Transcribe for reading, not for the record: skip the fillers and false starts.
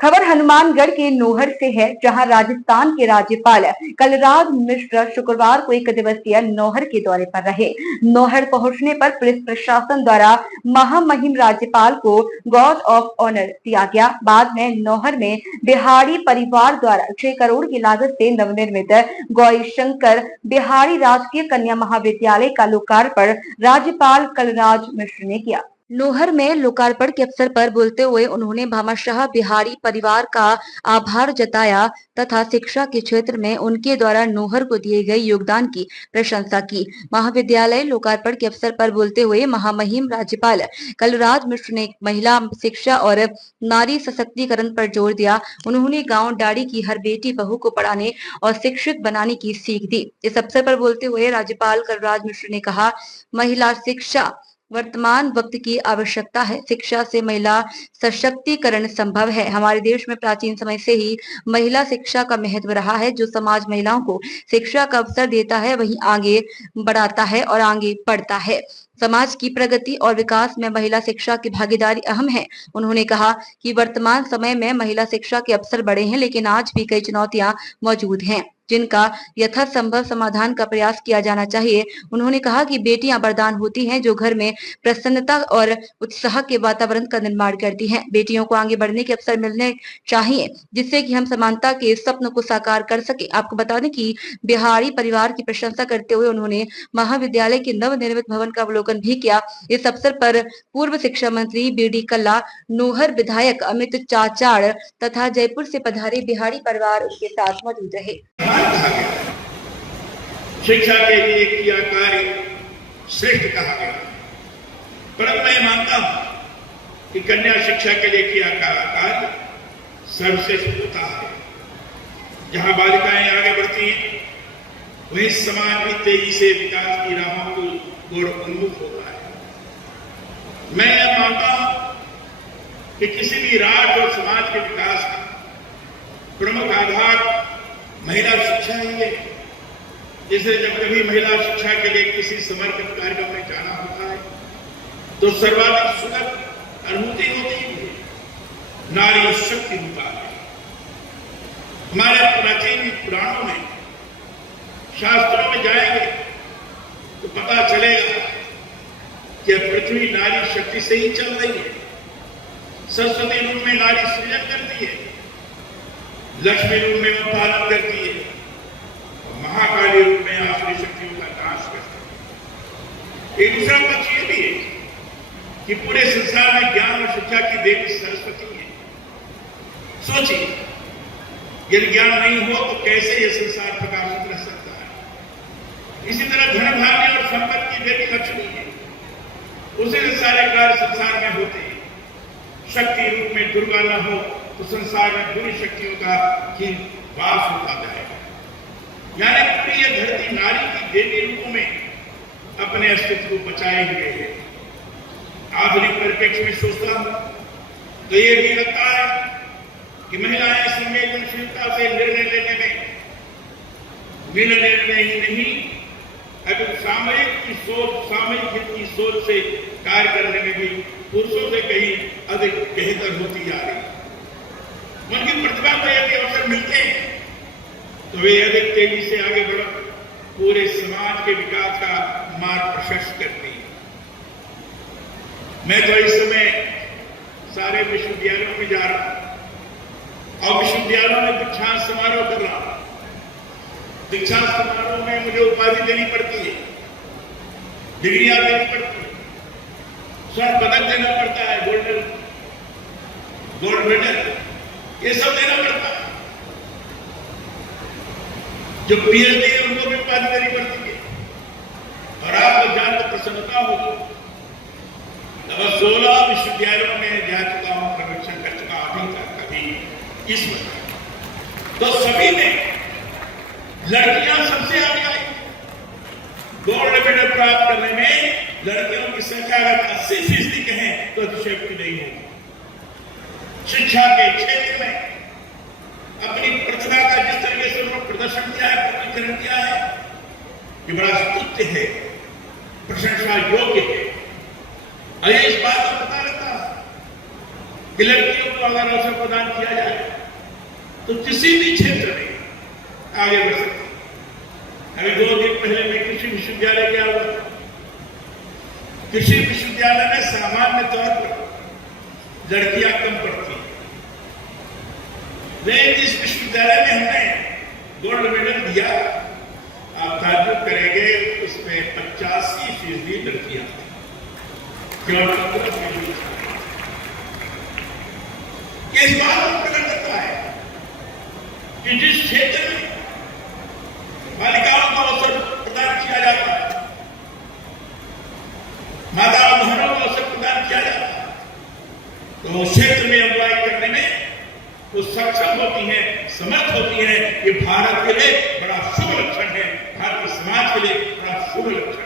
खबर हनुमानगढ़ के नोहर से है, जहां राजस्थान के राज्यपाल कलराज मिश्र शुक्रवार को एक दिवसीय नौहर के दौरे पर रहे। नौहर पहुंचने पर पुलिस प्रशासन द्वारा महामहिम राज्यपाल को गार्ड ऑफ ऑनर दिया गया। बाद में नौहर में बिहारी परिवार द्वारा 6 करोड़ की लागत से नवनिर्मित गौरीशंकर बिहारी राजकीय कन्या महाविद्यालय का लोकार्पण राज्यपाल कलराज मिश्र ने किया। नोहर में लोकार्पण के अवसर पर बोलते हुए उन्होंने भामाशाह बिहारी परिवार का आभार जताया तथा शिक्षा के क्षेत्र में उनके द्वारा नोहर को दिए गए योगदान की प्रशंसा की। महाविद्यालय लोकार्पण के अवसर पर बोलते हुए महामहिम राज्यपाल कलराज मिश्र ने महिला शिक्षा और नारी सशक्तिकरण पर जोर दिया। उन्होंने गांव डाड़ी की हर बेटी बहू को पढ़ाने और शिक्षित बनाने की सीख दी। इस अवसर पर बोलते हुए राज्यपाल कलराज मिश्र ने कहा, महिला शिक्षा वर्तमान वक्त की आवश्यकता है। शिक्षा से महिला सशक्तिकरण संभव है। हमारे देश में प्राचीन समय से ही महिला शिक्षा का महत्व रहा है। जो समाज महिलाओं को शिक्षा का अवसर देता है वही आगे बढ़ाता है और आगे बढ़ता है। समाज की प्रगति और विकास में महिला शिक्षा की भागीदारी अहम है। उन्होंने कहा कि वर्तमान समय में महिला शिक्षा के अवसर बढ़े हैं, लेकिन आज भी कई चुनौतियां मौजूद हैं, जिनका यथासंभव समाधान का प्रयास किया जाना चाहिए। उन्होंने कहा कि बेटियां वरदान होती हैं, जो घर में प्रसन्नता और उत्साह के वातावरण का निर्माण करती हैं। बेटियों को आगे बढ़ने के अवसर मिलने चाहिए, जिससे कि हम समानता के स्वप्न को साकार कर सके। आपको बता दें कि बिहारी परिवार की प्रशंसा करते हुए उन्होंने महाविद्यालय के नवनिर्मित भवन का अवलोकन भी किया। इस अवसर पर पूर्व शिक्षा मंत्री बीडी कल्ला, नोहर विधायक अमित चाचाड़ तथा जयपुर से पधारे बिहारी परिवार उनके साथ मौजूद रहे। शिक्षा के लिए किया कार्य श्रेष्ठ कहा गया, परंतु मैं मानता हूं कि कन्या शिक्षा के लिए किया कार्य सर्वश्रेष्ठ होता है। जहां बालिकाएं आगे बढ़ती हैं, वहीं समाज भी तेजी से विकास की राहों को उन्मुख होता है। मैं यह मानता हूं कि किसी भी राष्ट्र और समाज के विकास का प्रमुख आधार महिला शिक्षा ही है। जैसे जब कभी महिला शिक्षा के लिए किसी समर्पित कार्यक्रम में जाना होता है तो सर्वाधिक सुखद अनुभूति होती है नारी शक्ति होता है। हमारे प्राचीन पुराणों में, शास्त्रों में जाएंगे तो पता चलेगा कि पृथ्वी नारी शक्ति से ही चल रही है। सरस्वती रूप में नारी सृजन करती है, लक्ष्मी रूप में वो पालन करती है, महाकाली रूप में आसुरी शक्तियों का नाश करती है। एक दूसरा पक्ष ये भी है कि पूरे संसार में ज्ञान और शिक्षा की देवी सरस्वती है। सोचिए, यदि ज्ञान नहीं हो तो कैसे यह संसार प्रकाशित रह सकता है। इसी तरह धन भाग्य और संपत्ति की देवी लक्ष्मी है। उसी से सारे कार्य संसार में होते हैं। शक्ति रूप में दुर्गा न हो तो संसार में बुरी शक्तियों का ही वास होता जाएगा। यानी पूरी यह धरती नारी की देवी रूपों में अपने अस्तित्व को बचाए हुए है। आधुनिक परिप्रेक्ष्य में सोचता हूं तो यह भी लगता है कि महिलाएं संवेदनशीलता से निर्णय लेने में ही नहीं, अगर सामूहिक हित की सोच से कार्य करने में भी पुरुषों से कहीं अधिक बेहतर होती जा रही है। उनकी प्रतिभा को यदि अवसर मिलते हैं तो वे अधिक तेजी से आगे बढ़ पूरे समाज के विकास का मार्ग प्रशस्त करती है। मैं तो इस समय सारे विश्वविद्यालयों में जा रहा हूं और विश्वविद्यालयों में दीक्षांत समारोह कर रहा हूं। दीक्षांत समारोह में मुझे उपाधि देनी पड़ती है, डिग्रियां देनी पड़ती है, स्वर्ण पदक देना पड़ता है, गोल्ड मेडल, ये सब देना पड़ता है। जो पीएचडी है उनको भी उपाधि देनी पड़ती है। और आपको जानकर प्रसन्नता होगी, लगभग 16 विश्वविद्यालयों में जा चुका हूं, प्रशिक्षण कर चुका अभी तक कभी इस वक्त। तो सभी में लड़कियां सबसे आगे आई। गोल्ड मेडल प्राप्त करने में लड़कियों की संख्या अगर 80% कहें तो अतिशयोक्ति नहीं होगी। शिक्षा के क्षेत्र में अपनी प्रतिभा का जिस तरीके से उन्होंने प्रदर्शन किया है, प्रतिकरण किया है, ये बड़ा स्तुत्य है, प्रशंसा योग्य है। और इस बात का पता लगता है कि लड़कियों को अगर अवसर प्रदान किया जाए तो किसी भी क्षेत्र में आगे बढ़ सकते। अभी 2 दिन पहले मैं कृषि विश्वविद्यालय गया हुआ। कृषि विश्वविद्यालय में सामान्य तौर पर लड़कियां कम पढ़ती हैं, लेकिन इस विश्वविद्यालय में हमने गोल्ड मेडल दिया। आप ताज्जुब करेंगे, उसमें 85% लड़कियां थी। इस बात को प्रकट करता है कि जिस क्षेत्र में बालिकाओं को अवसर प्रदान किया जाता है, माताओं बहनों को अवसर प्रदान किया जाता है, तो उस क्षेत्र में अगुवाई करने में वो सक्षम होती हैं, समर्थ होती हैं। ये भारत के लिए बड़ा शुभ लक्षण है, भारतीय समाज के लिए बड़ा शुभ लक्षण है।